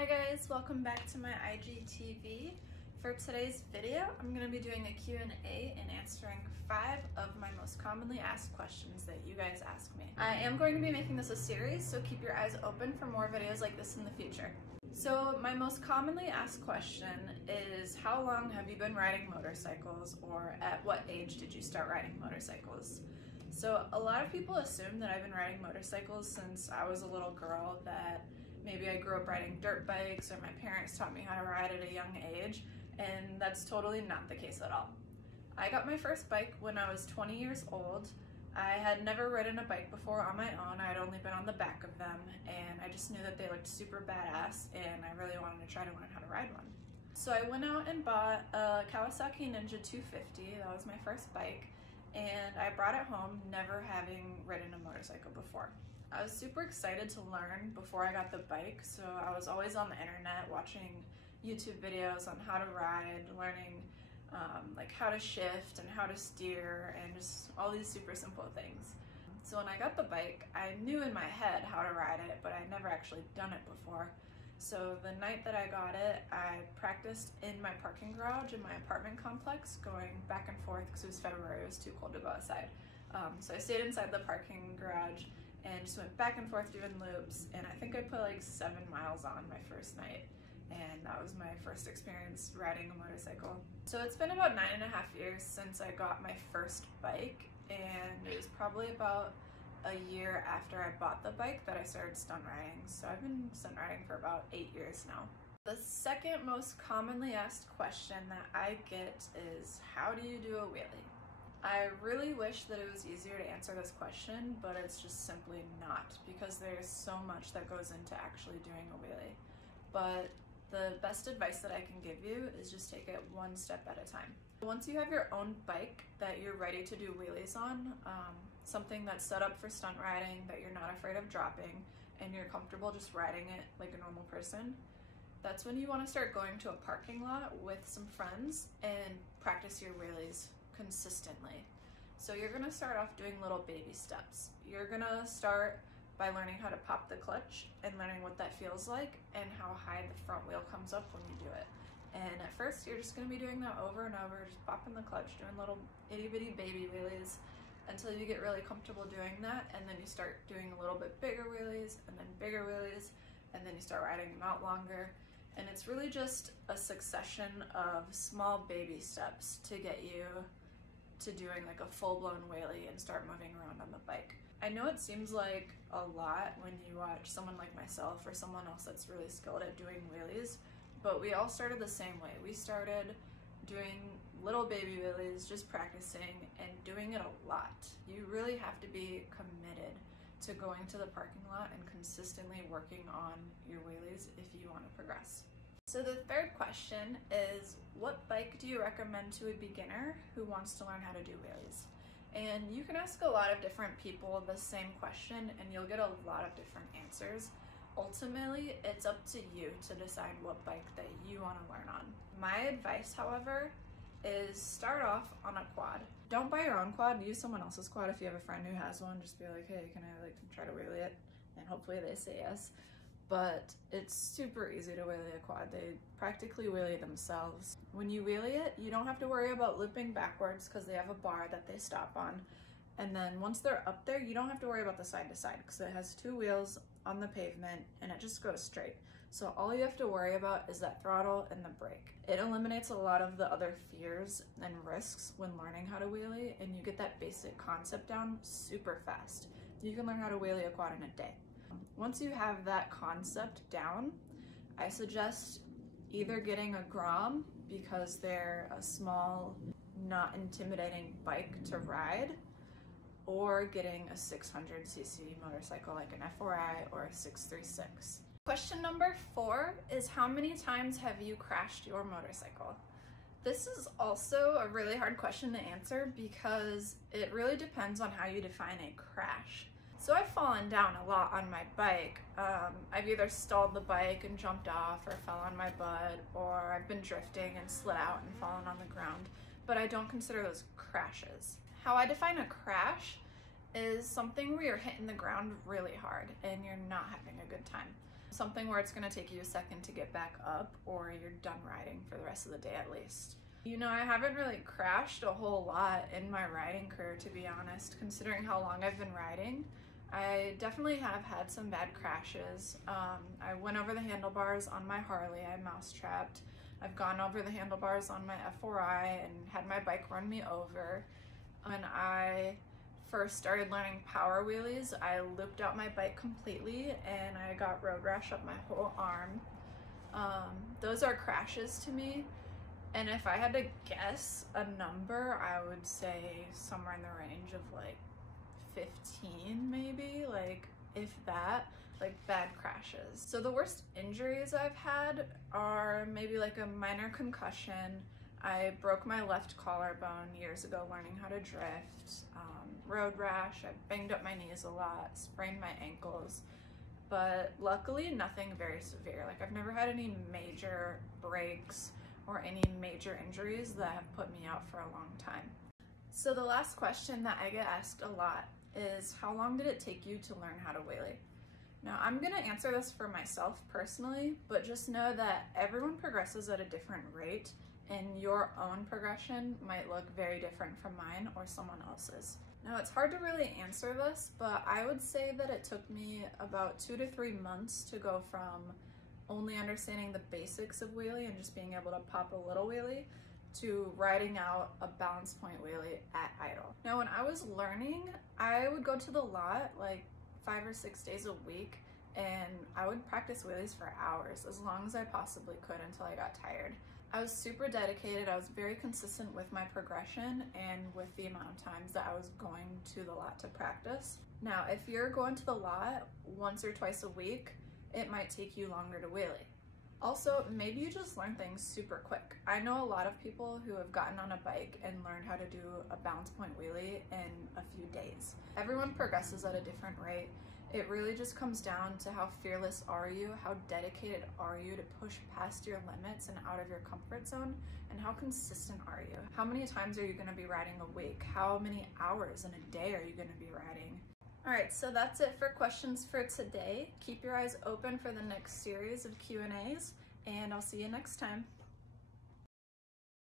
Hi guys, welcome back to my IGTV. For today's video, I'm going to be doing a Q&A and answering 5 of my most commonly asked questions that you guys ask me. I am going to be making this a series, so keep your eyes open for more videos like this in the future. So my most commonly asked question is, how long have you been riding motorcycles, or at what age did you start riding motorcycles? So a lot of people assume that I've been riding motorcycles since I was a little girl, that maybe I grew up riding dirt bikes or my parents taught me how to ride at a young age, and that's totally not the case at all. I got my first bike when I was 20 years old. I had never ridden a bike before on my own. I had only been on the back of them, and I just knew that they looked super badass and I really wanted to try to learn how to ride one. So I went out and bought a Kawasaki Ninja 250. That was my first bike, and I brought it home never having ridden a motorcycle before. I was super excited to learn before I got the bike, so I was always on the internet watching YouTube videos on how to ride, learning like how to shift and how to steer and just all these super simple things. So when I got the bike, I knew in my head how to ride it, but I'd never actually done it before. So the night that I got it, I practiced in my parking garage in my apartment complex, going back and forth because it was February, it was too cold to go outside. So I stayed inside the parking garage and just went back and forth doing loops, and I think I put like 7 miles on my first night, and that was my first experience riding a motorcycle. So it's been about 9.5 years since I got my first bike, and it was probably about a year after I bought the bike that I started stunt riding. So I've been stunt riding for about 8 years now. The second most commonly asked question that I get is, how do you do a wheelie? I really wish that it was easier to answer this question, but it's just simply not, because there's so much that goes into actually doing a wheelie. But the best advice that I can give you is just take it one step at a time. Once you have your own bike that you're ready to do wheelies on, something that's set up for stunt riding, that you're not afraid of dropping, and you're comfortable just riding it like a normal person, that's when you want to start going to a parking lot with some friends and practice your wheelies consistently. So you're gonna start off doing little baby steps. You're gonna start by learning how to pop the clutch and learning what that feels like and how high the front wheel comes up when you do it. And at first you're just gonna be doing that over and over, just popping the clutch, doing little itty bitty baby wheelies until you get really comfortable doing that, and then you start doing a little bit bigger wheelies and then bigger wheelies, and then you start riding them out longer. And it's really just a succession of small baby steps to get you to doing like a full-blown wheelie and start moving around on the bike. I know it seems like a lot when you watch someone like myself or someone else that's really skilled at doing wheelies, but we all started the same way. We started doing little baby wheelies, just practicing and doing it a lot. You really have to be committed to going to the parking lot and consistently working on your wheelies if you want to progress. So the third question is, what bike do you recommend to a beginner who wants to learn how to do wheelies? And you can ask a lot of different people the same question and you'll get a lot of different answers. Ultimately, it's up to you to decide what bike that you want to learn on. My advice, however, is start off on a quad. Don't buy your own quad, use someone else's quad. If you have a friend who has one, just be like, hey, can I like try to wheelie it? And hopefully they say yes. But it's super easy to wheelie a quad. They practically wheelie themselves. When you wheelie it, you don't have to worry about looping backwards because they have a bar that they stop on. And then once they're up there, you don't have to worry about the side to side because it has 2 wheels on the pavement and it just goes straight. So all you have to worry about is that throttle and the brake. It eliminates a lot of the other fears and risks when learning how to wheelie, and you get that basic concept down super fast. You can learn how to wheelie a quad in a day. Once you have that concept down, I suggest either getting a Grom because they're a small, not intimidating bike to ride, or getting a 600cc motorcycle like an F4i or a 636. Question number 4 is, how many times have you crashed your motorcycle? This is also a really hard question to answer because it really depends on how you define a crash. So I've fallen down a lot on my bike. I've either stalled the bike and jumped off, or fell on my butt, or I've been drifting and slid out and fallen on the ground, but I don't consider those crashes. How I define a crash is something where you're hitting the ground really hard and you're not having a good time. something where it's gonna take you a second to get back up, or you're done riding for the rest of the day at least. You know, I haven't really crashed a whole lot in my riding career, to be honest, considering how long I've been riding. I definitely have had some bad crashes. I went over the handlebars on my Harley, I mousetrapped. I've gone over the handlebars on my F4i and had my bike run me over. When I first started learning power wheelies, I looped out my bike completely and I got road rash up my whole arm. Those are crashes to me. And if I had to guess a number, I would say somewhere in the range of like 15 maybe, like if that, like bad crashes. So the worst injuries I've had are maybe like a minor concussion. I broke my left collarbone years ago learning how to drift, road rash, I banged up my knees a lot, sprained my ankles, but luckily nothing very severe. Like I've never had any major breaks or any major injuries that have put me out for a long time. So the last question that I get asked a lot is, how long did it take you to learn how to wheelie? Now I'm gonna answer this for myself personally, but just know that everyone progresses at a different rate and your own progression might look very different from mine or someone else's. Now it's hard to really answer this, but I would say that it took me about 2 to 3 months to go from only understanding the basics of wheelie and just being able to pop a little wheelie to riding out a balance point wheelie at idle. Now when I was learning, I would go to the lot like 5 or 6 days a week and I would practice wheelies for hours, as long as I possibly could until I got tired. I was super dedicated, I was very consistent with my progression and with the amount of times that I was going to the lot to practice. Now if you're going to the lot once or twice a week, it might take you longer to wheelie. Also, maybe you just learn things super quick. I know a lot of people who have gotten on a bike and learned how to do a balance point wheelie in a few days. Everyone progresses at a different rate. It really just comes down to how fearless are you, how dedicated are you to push past your limits and out of your comfort zone, and how consistent are you? How many times are you gonna be riding a week? How many hours in a day are you gonna be riding? All right, so that's it for questions for today. Keep your eyes open for the next series of Q&As, and I'll see you next time.